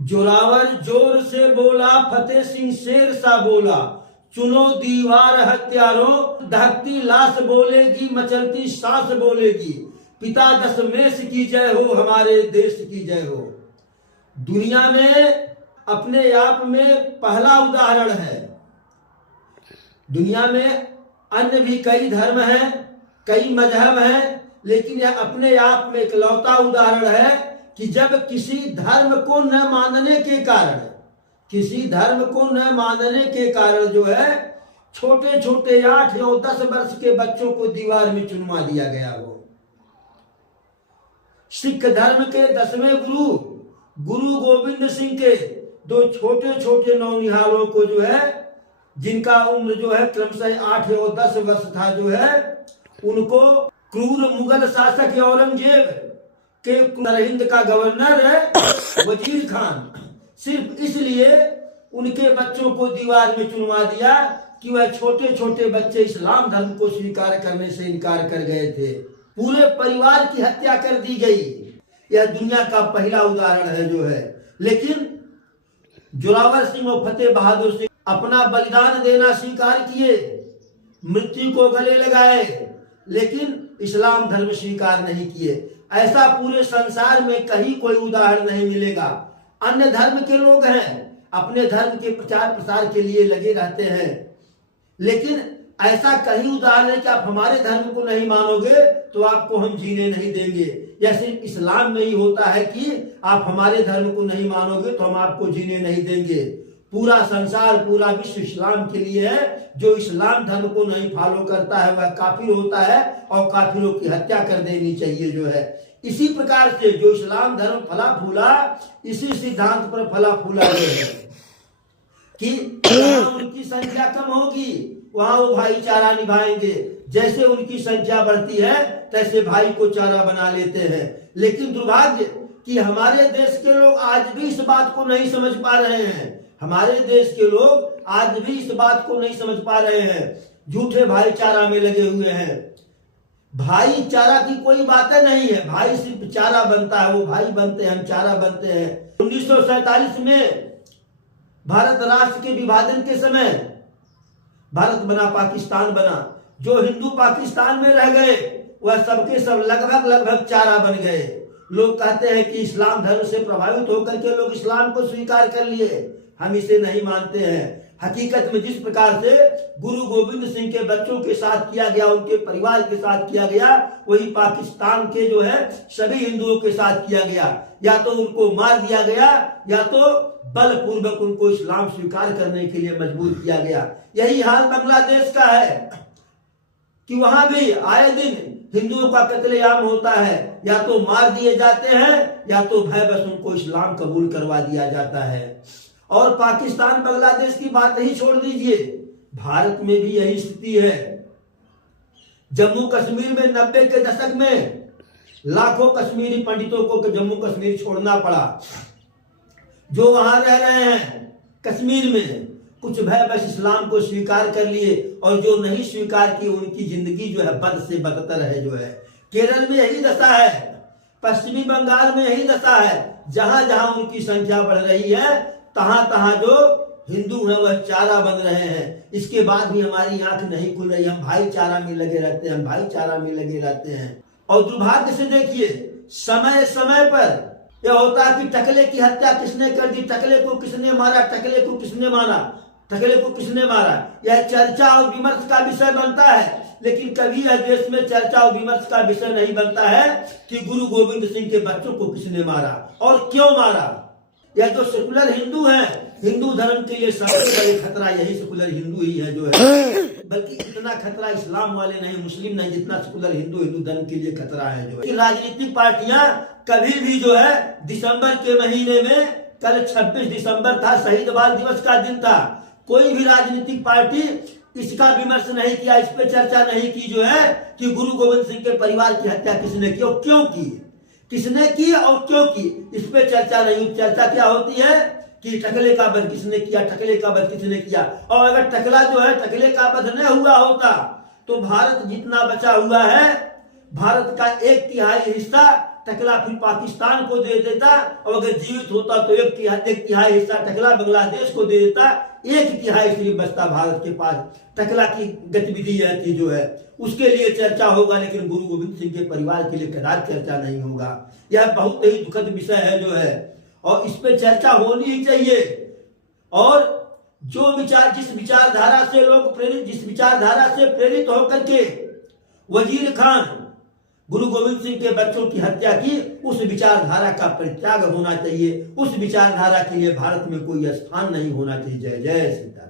जोरावर जोर से बोला, फतेह सिंह शेर सा बोला, चुनो दीवार हत्यारों, दहकती लाश बोलेगी, मचलती सांस बोलेगी, पिता दशमेश की जय हो, हमारे देश की जय हो। दुनिया में अपने आप में पहला उदाहरण है। दुनिया में अन्य भी कई धर्म हैं, कई मजहब हैं, लेकिन यह अपने आप में इकलौता उदाहरण है कि जब किसी धर्म को न मानने के कारण, किसी धर्म को न मानने के कारण जो है छोटे छोटे 8 या 10 वर्ष के बच्चों को दीवार में चुनवा दिया गया हो। सिख धर्म के 10वें गुरु गोविंद सिंह के 2 छोटे छोटे नौनिहालों को जो है, जिनका उम्र जो है क्रमशः 8 और 10 वर्ष था, जो है उनको क्रूर मुगल शासक औरंगजेब के सरहिंद का गवर्नर है वजीर खान, सिर्फ इसलिए उनके बच्चों को दीवार में चुनवा दिया कि वह छोटे छोटे बच्चे इस्लाम धर्म को स्वीकार करने से इनकार कर गए थे। पूरे परिवार की हत्या कर दी गई। यह दुनिया का पहला उदाहरण है जो है। लेकिन जोरावर सिंह और फतेह बहादुर सिंह अपना बलिदान देना स्वीकार किए, मृत्यु को गले लगाए, लेकिन इस्लाम धर्म स्वीकार नहीं किए। ऐसा पूरे संसार में कहीं कोई उदाहरण नहीं मिलेगा। अन्य धर्म के लोग हैं, अपने धर्म के प्रचार प्रसार के लिए लगे रहते हैं, लेकिन ऐसा कहीं उदाहरण है कि आप हमारे धर्म को नहीं मानोगे तो आपको हम जीने नहीं देंगे। या सिर्फ इस्लाम में ही होता है कि आप हमारे धर्म को नहीं मानोगे तो हम आपको जीने नहीं देंगे। पूरा संसार, पूरा विश्व इस्लाम के लिए है। जो इस्लाम धर्म को नहीं फॉलो करता है वह काफिर होता है और काफिरों की हत्या कर देनी चाहिए जो है। इसी प्रकार से जो इस्लाम धर्म फला फूला, इसी सिद्धांत पर फला फूला है कि उनकी संख्या कम होगी वहां वो भाईचारा निभाएंगे। जैसे उनकी संख्या बढ़ती है तैसे भाई को चारा बना लेते हैं। लेकिन दुर्भाग्य कि हमारे देश के लोग आज भी इस बात को नहीं समझ पा रहे हैं। हमारे देश के लोग आज भी इस बात को नहीं समझ पा रहे हैं, झूठे भाईचारा में लगे हुए हैं। भाईचारा की कोई बात नहीं है, भाई सिर्फ चारा बनता है, वो भाई बनते हैं, हम चारा बनते हैं। 1947 में भारत राष्ट्र के विभाजन के समय भारत बना, पाकिस्तान बना। जो हिंदू पाकिस्तान में रह गए वह सबके सब लगभग चारा बन गए। लोग कहते हैं कि इस्लाम धर्म से प्रभावित होकर के लोग इस्लाम को स्वीकार कर लिए। हम इसे नहीं मानते हैं। हकीकत में जिस प्रकार से गुरु गोविंद सिंह के बच्चों के साथ किया गया, उनके परिवार के साथ किया गया, वही पाकिस्तान के जो है सभी हिंदुओं के साथ किया गया। या तो उनको मार दिया गया या तो बलपूर्वक उनको इस्लाम स्वीकार करने के लिए मजबूर किया गया। यही हाल बांग्लादेश का है कि वहां भी आए दिन हिंदुओं का कत्लेआम होता है। या तो मार दिए जाते हैं या तो भयवश उनको इस्लाम कबूल करवा दिया जाता है। और पाकिस्तान बांग्लादेश की बात ही छोड़ दीजिए, भारत में भी यही स्थिति है। जम्मू कश्मीर में 90 के दशक में लाखों कश्मीरी पंडितों को जम्मू कश्मीर छोड़ना पड़ा। जो वहां रह रहे हैं कश्मीर में, कुछ भयवश इस्लाम को स्वीकार कर लिए और जो नहीं स्वीकार की उनकी जिंदगी जो है बद से बदतर है जो है। केरल में यही दशा है, पश्चिमी बंगाल में यही दशा है। जहां जहां उनकी संख्या बढ़ रही है तहां तहां जो हिंदू हैं वह चारा बन रहे हैं। इसके बाद भी हमारी आंख नहीं खुल रही। हम भाईचारा में लगे रहते हैं, हम भाईचारा में लगे रहते हैं। और दुर्भाग्य से देखिए, समय समय पर यह होता है कि टकले की हत्या किसने कर दी, टकले को किसने मारा, टकले को किसने मारा, टकले को किसने मारा। यह चर्चा और विमर्श का विषय बनता है। लेकिन कभी यह देश में चर्चा और विमर्श का विषय नहीं बनता है कि गुरु गोविंद सिंह के बच्चों को किसने मारा और क्यों मारा। यह जो सेकुलर हिंदू हैं, हिंदू धर्म के लिए सबसे बड़े खतरा यही सेकुलर हिंदू ही है जो है। बल्कि इतना खतरा इस्लाम वाले नहीं, मुस्लिम नहीं, जितना सेकुलर हिंदू धर्म के लिए खतरा है जो है। राजनीतिक पार्टियां कभी भी जो है दिसंबर के महीने में, कल 26 दिसंबर था, शहीद बाल दिवस का दिन था, कोई भी राजनीतिक पार्टी इसका विमर्श नहीं किया, इस पे चर्चा नहीं की जो है कि गुरु गोविंद सिंह के परिवार की हत्या किसने की और क्यों की, किसने की और क्यों की, इस पे चर्चा नहीं। चर्चा क्या होती है कि टकले का वध किसने किया, टकले का वध किसने किया। और अगर टकला जो है टकले का वध न हुआ होता तो भारत जितना बचा हुआ है, भारत का 1/3 हिस्सा टकला फिर पाकिस्तान को दे देता, और अगर जीवित होता तो एक तिहाई हिस्सा टकला बांग्लादेश को दे देता, एक तिहाई सिर्फ बचता भारत के पास। टकला की गतिविधि रहती जो है उसके लिए चर्चा होगा, लेकिन गुरु गोविंद सिंह के परिवार के लिए कदापि चर्चा नहीं होगा। यह बहुत ही दुखद विषय है जो है, और इस पे चर्चा होनी ही चाहिए। और जो विचार, जिस विचारधारा से लोग प्रेरित, जिस विचारधारा से प्रेरित होकर के वजीर खान गुरु गोविंद सिंह के बच्चों की हत्या की, उस विचारधारा का परित्याग होना चाहिए। उस विचारधारा के लिए भारत में कोई स्थान नहीं होना चाहिए। जय जय सीता।